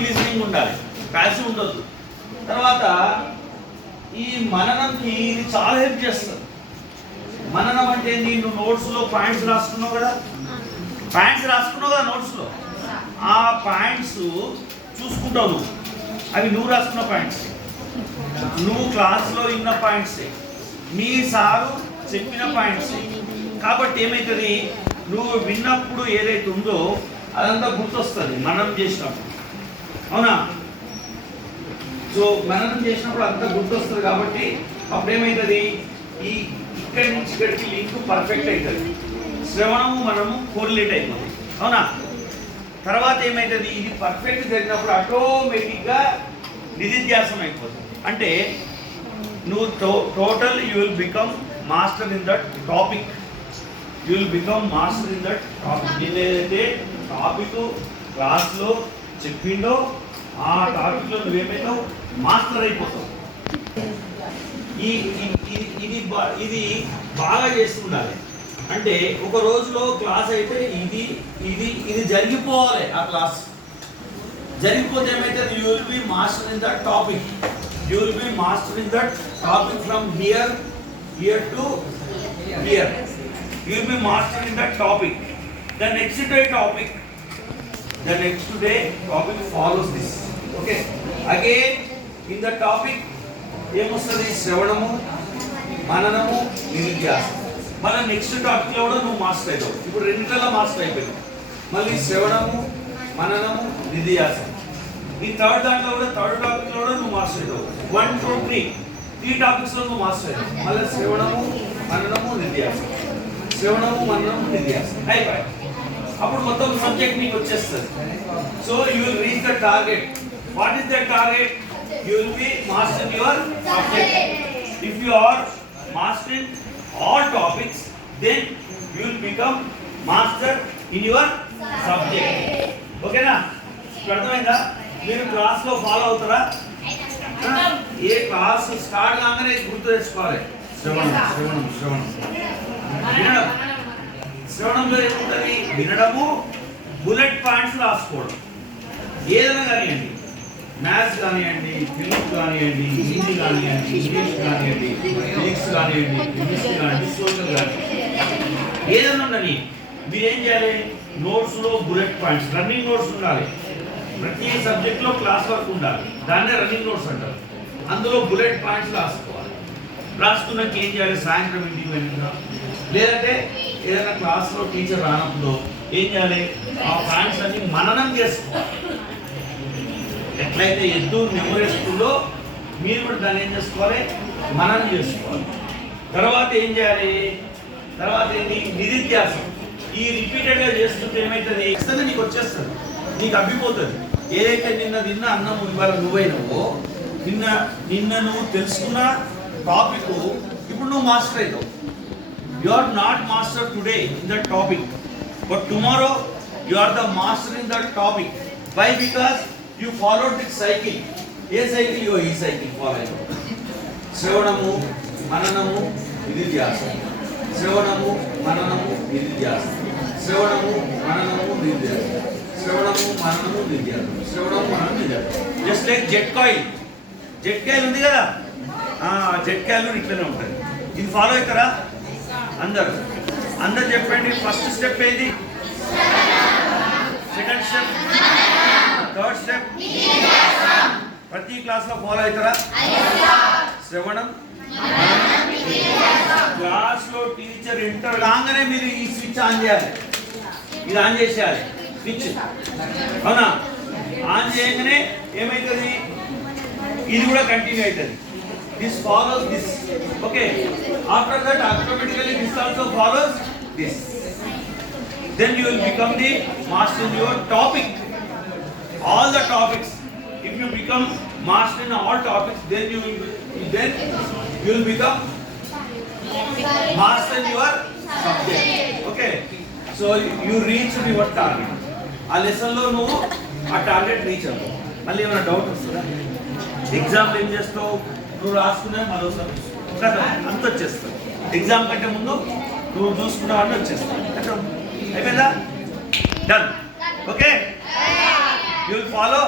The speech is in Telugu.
లిజనింగ్ ఉండాలి. ప్యాసివ్ ఉండొద్దు. తర్వాత ఈ మననంకి ఇది చాలా హెల్ప్ చేస్తుంది. మననం అంటే నేను నోట్స్లో పాయింట్స్ రాసుకున్నావు కదా? పాయింట్స్ రాసుకున్నావు కదా నోట్స్లో? ఆ పాయింట్స్ చూసుకుంటావు నువ్వు. అవి నువ్వు రాసుకున్న పాయింట్స్. నువ్వు క్లాస్లో విన్న పాయింట్సే. మీ సారు చెప్పిన పాయింట్స్. కాబట్టి ఏమవుతుంది నువ్వు విన్నప్పుడు ఏదైతే ఉందో అదంతా గుర్తొస్తుంది. మనం చేసినప్పుడు. అవునా? సో మననం చేసినప్పుడు అంతా గుర్తొస్తుంది కాబట్టి అప్పుడు ఏమవుతుంది ఈ ఇక్కడి నుంచి ఇక్కడికి లింక్ పర్ఫెక్ట్ అవుతుంది శ్రవణము మనము కోరిలేట్ అయిపోతుంది అవునా? తర్వాత ఏమవుతుంది ఇది పర్ఫెక్ట్ జరిగినప్పుడు ఆటోమేటిక్గా నిధిధ్యాసం అయిపోతుంది. అంటే నువ్వు to total you will become master in that topic you will become master in that topic నేను ఏదైతే టాపిక్ క్లాస్లో చెప్పిండో ఆ టాపిక్లో నువ్వేమైనావు మాస్టర్ అయిపోతావు. ఈ ఇది ఇది బాగా చేస్తుండాలి. అంటే ఒక రోజులో క్లాస్ అయితే ఇది ఇది ఇది జరిగిపోవాలి ఆ క్లాస్. జరిగిపోతే ఏమైతే you will be master in that topic you will be master in that topic from here here to here you will be master in that topic the next day topic the next day topic follows this okay Again, in the topic ఏమొస్తుంది? శ్రవణము మననము నిరుద్యాసం మళ్ళీ నెక్స్ట్ టాపిక్లో కూడా నువ్వు మాస్టర్ అయిపోవు ఇప్పుడు రెండిట్లలో మాస్టర్ అయిపోయావు మళ్ళీ శ్రవణము మననము నిధియాస ఈ థర్డ్ దాంట్లో కూడా థర్డ్ టాపిక్లో కూడా నువ్వు మాస్టర్ అయిపోవు వన్ టూ త్రీ త్రీ టాపిక్స్లో నువ్వు మాస్టర్ అయిపోవు మళ్ళీ శ్రవణము మననము నిధియాస శ్రవణము మననము నిధియాస అయిపోయి అప్పుడు మొత్తం సబ్జెక్ట్ మీకు వచ్చేస్తుంది. So you will reach the target what is the target you will be master your subject if you are master all topics then you will become master in your subject ఓకేనా అర్థమైందా? మీరు క్లాస్లో ఫాలో అవుతారా? ఏ క్లాస్ స్టార్ట్ కాగానే గుర్తు తెచ్చుకోవాలి. శ్రవణం శ్రవణం శ్రవణం. శ్రవణంలో ఏముంటుంది వినడము బుల్లెట్ పాయింట్స్ రాసుకోవడం. ఏదైనా కానివ్వండి మ్యాథ్స్ కానివ్వండి ఫిజిక్స్ కానివ్వండి హిందీ కానివ్వండి ఇంగ్లీష్ కానివ్వండి ఫిజిక్స్ కానివ్వండి కెమిస్ట్రీ కానివ్వండి సోషల్ కానివ్వండి ఏదైనా ఉండని మీరు ఏం చేయాలి? నోట్స్లో బుల్లెట్ పాయింట్స్ రన్నింగ్ నోట్స్ ఉండాలి. ప్రతి సబ్జెక్ట్లో క్లాస్ వర్క్ ఉండాలి. దాన్నే రన్నింగ్ నోట్స్ అంటారు. అందులో బుల్లెట్ పాయింట్స్ రాసుకోవాలి. రాసుకున్నాక ఏం చేయాలి? సాయంత్రం ఇంటికి వెళ్ళినా లేదంటే ఏదైనా క్లాస్లో టీచర్ రానప్పుడు ఏం చేయాలి? ఆ పాయింట్స్ అన్ని మననం చేసుకోవాలి. ఎట్లయితే ఎద్దు నెమరేసుకుందో మీరు కూడా దాన్ని ఏం చేసుకోవాలి? మననం చేసుకోవాలి. తర్వాత ఏం చేయాలి? తర్వాత ఏంటి? నిధిధ్యాసం. ఈ రిపీటెడ్గా చేస్తుంటే ఏమవుతుంది ఖచ్చితంగా నీకు వచ్చేస్తుంది. నీకు అబ్బిపోతుంది. ఏదైతే నిన్న తిన్న అన్నం ఇవాళ నువ్వైనావో నిన్న నిన్న నువ్వు తెలుసుకున్న టాపిక్ ఇప్పుడు నువ్వు మాస్టర్ అవుతావు you are not master today in the topic but tomorrow you are the master in the topic why because you follow that cycle a cycle యో ఈ సైకిల్ ఫాలో అయినావు శ్రవణము మననము నిధిధ్యాసం శ్రవణము మననము నిధిధ్యాసం శ్రవణము మననము నిధిధ్యాసం శ్రవణము మననము నిధిధ్యాసం శ్రవణము మననము నిధిధ్యాసం just like jet coil jet coil ఉంది కదా? జెట్ కాయిల్ ఇట్లనే ఉంటుంది. ఇది ఫాలో అవుతారా అందరు. అందరు చెప్పండి ఫస్ట్ స్టెప్ ఏది? సెకండ్ స్టెప్ థర్డ్ స్టెప్ ప్రతి క్లాస్లో ఫాలో అవుతారా? శ్రవణం? క్లాస్లో టీచర్ ఇంటర్ రాగానే మీరు ఈ స్విచ్ ఆన్ చేయాలి. ఇది ఆన్ చేసేయాలి. స్విచ్ అవునా? ఆన్ చేయగానే ఏమవుతుంది ఇది కూడా కంటిన్యూ అవుతుంది. This follows this okay after that automatically this also follows this then you will become the master in your topic all the topics if you become master in all topics then you will then you will become master in your subject okay so you reach your target ఆ లెసన్లో నువ్వు ఆ టార్గెట్ రీచ్ అవ్వవు మళ్ళీ ఏమైనా డౌట్ వస్తుందా ఎగ్జామ్ ఏం చేస్తావు నువ్వు రాసుకునే మరోసారి కదా అంత వచ్చేస్తుంది. ఎగ్జామ్ కంటే ముందు నువ్వు చూసుకున్నావన్నీ వచ్చేస్తావు అయిపోయిందా? Done okay you will follow